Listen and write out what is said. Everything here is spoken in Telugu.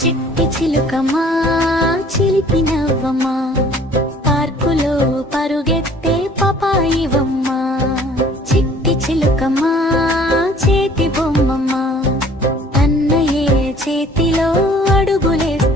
చిట్టి చిలుకమ్మా చిలిపి నవ్వమ్మా, పార్కులో పరుగెత్తే పపాయివమ్మా. చిట్టి చిలుకమ్మా చేతి బొమ్మమ్మా, అన్నయ్యే చేతిలో అడుగులేస్తా.